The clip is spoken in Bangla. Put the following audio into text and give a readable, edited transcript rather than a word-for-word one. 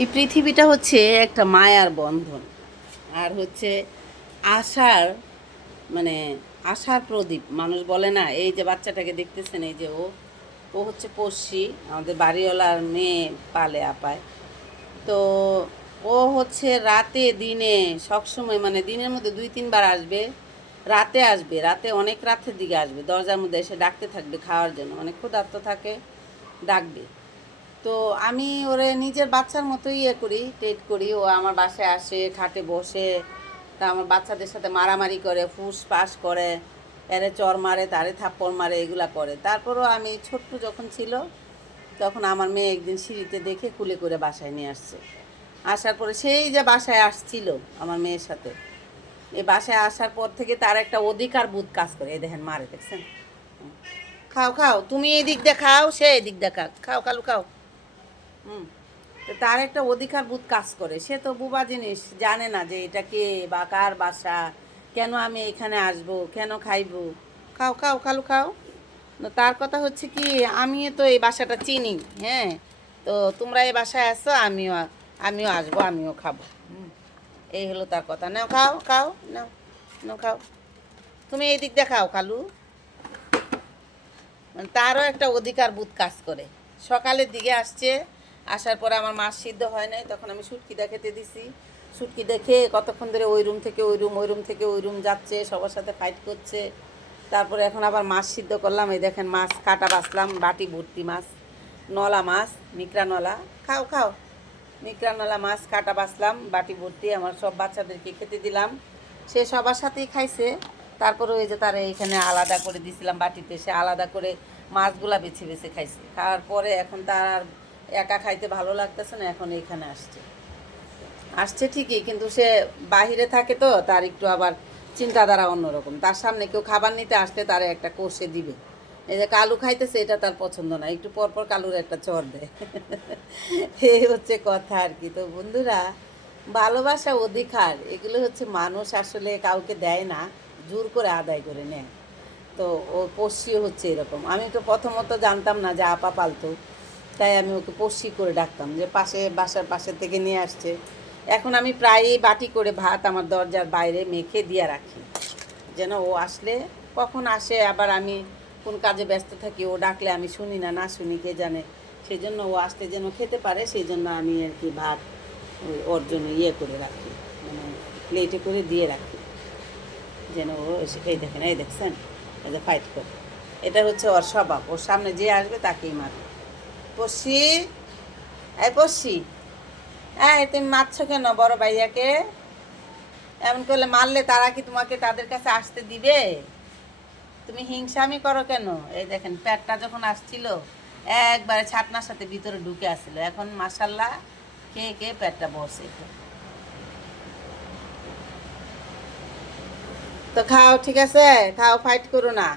এই পৃথিবীটা হচ্ছে একটা মায়ার বন্ধন, আর হচ্ছে আশার মানে আশার প্রদীপ। মানুষ বলে না, এই যে বাচ্চাটাকে দেখতেছেন, এই যে ও ও হচ্ছে পড়শি, আমাদের বাড়িওয়ালার মেয়ে পালে আপায়। তো ও হচ্ছে রাতে দিনে সবসময়, মানে দিনের মধ্যে 2-3 বার আসবে, রাতে আসবে, রাতে অনেক রাতের দিকে আসবে, দরজার মধ্যে এসে ডাকতে থাকবে খাওয়ার জন্য, মানে ক্ষুধার্ত থাকে, ডাকবে। তো আমি ওরে নিজের বাচ্চার মতোই ইয়ে করি, ট্রিট করি। ও আমার বাসায় আসে, খাটে বসে, তা আমার বাচ্চাদের সাথে মারামারি করে, ফুস ফাস করে, এরে চর মারে, তারে থাপ্পড় মারে, এগুলা করে। তারপরও আমি ছোট্ট যখন ছিল, তখন আমার মেয়ে একদিন সিঁড়িতে দেখে কুলে করে বাসায় নিয়ে আসছে। আসার পরে সেই যে বাসায় আসছিল আমার মেয়ের সাথে, এই বাসায় আসার পর থেকে তার একটা অধিকার বোধ কাজ করে। এই দেখেন মারে, দেখছেন? খাও খাও, তুমি এই দিক দিয়ে খাও, সে এই দিক দিয়ে খাও, খাও কালু খাও। হুম। তো তার একটা অধিকার বোধ কাজ করে। সে তো বুবা জিনিস, জানে না যে এটা কে বা কার বাসা, কেন আমি এখানে আসব, কেন খাইবো। খাও খাও কালু খাও। তো তার কথা হচ্ছে কি, আমি তো এই বাসাটা চিনি। হ্যাঁ, তো তোমরা এই বাসায় আসো, আমিও আসবো, আমিও খাবো। এই হলো তার কথা। নাও খাও খাও, নাও নাও খাও। তুমি এই দিক দিয়ে খাও কালু। মানে তারও একটা অধিকার বোধ কাজ করে। সকালের দিকে আসছে, আসার পরে আমার মাছ সিদ্ধ হয় নাই, তখন আমি শুটকিটা খেতে দিছি। শুটকি দেখে কতক্ষণ ধরে ওই রুম থেকে ওই রুম, ওই রুম থেকে ওই রুম যাচ্ছে, সবার সাথে ফাইট করছে। তারপরে এখন আবার মাছ সিদ্ধ করলাম। এই দেখেন মাছ কাটা বাছলাম, বাটি ভর্তি মাছ, নলা মাছ, মিকরা নলা। খাও খাও, মিকরা নলা মাছ কাটা বাছলাম, বাটি ভর্তি, আমার সব বাচ্চাদেরকে খেতে দিলাম। সে সবার সাথেই খাইছে। তারপরে ওই যে তারা এখানে আলাদা করে দিছিলাম বাটিতে, সে আলাদা করে মাছগুলা বেছে বেছে খাইছে। খাওয়ার পরে এখন তার আর একা খাইতে ভালো লাগতেছে না, এখন এইখানে আসছে। আসছে ঠিকই, কিন্তু সে বাহিরে থাকে, তো তার একটু আবার চিন্তাধারা অন্যরকম। তার সামনে কেউ খাবার নিতে আসলে তার একটা কষে দিবে। এই যে কালু খাইতেছে, এটা তার পছন্দ না, একটু পর পর কালুর একটা চর দেয়। এই হচ্ছে কথা আর কি। তো বন্ধুরা, ভালোবাসা, অধিকার, এগুলো হচ্ছে মানুষ আসলে কাউকে দেয় না, জোর করে আদায় করে নেয়। তো ও পড়শিও হচ্ছে এরকম। আমি তো প্রথমত জানতাম না যে আপা পালতো, তাই আমি ওকে পড়শি করে ডাকতাম, যে পাশে বাসার পাশে থেকে নিয়ে আসছে। এখন আমি প্রায়ই বাটি করে ভাত আমার দরজার বাইরে মেখে দিয়ে রাখি, যেন ও আসলে, কখন আসে আবার আমি কোন কাজে ব্যস্ত থাকি, ও ডাকলে আমি শুনি না, না শুনি কে জানে। সেই জন্য ও আসতে যেন খেতে পারে, সেই জন্য আমি আর কি ভাত ওর জন্য ইয়ে করে রাখি, মানে প্লেটে করে দিয়ে রাখি, যেন ও এসে। এই দেখেন, এই দেখছেন, এই যে ফাইট করে। এটা হচ্ছে ওর স্বভাব, ওর সামনে যে আসবে তাকেই মারবে। পড়শি, এই পড়শি, এই তুমি মারছো কেন বড় ভাইয়াকে? এমন করলে মারলে তারা কি তোমাকে তাদের কাছে আসতে দিবে? তুমি হিংসামি করো কেন? এই দেখেন পেটটা যখন আসছিল, একবারে ছাতনার সাথে ভিতরে ঢুকে আসছিল, এখন মাশাল্লাহ খেয়ে খেয়ে পেটটা বসে। তো খাও, ঠিক আছে, খাও, ফাইট করো না।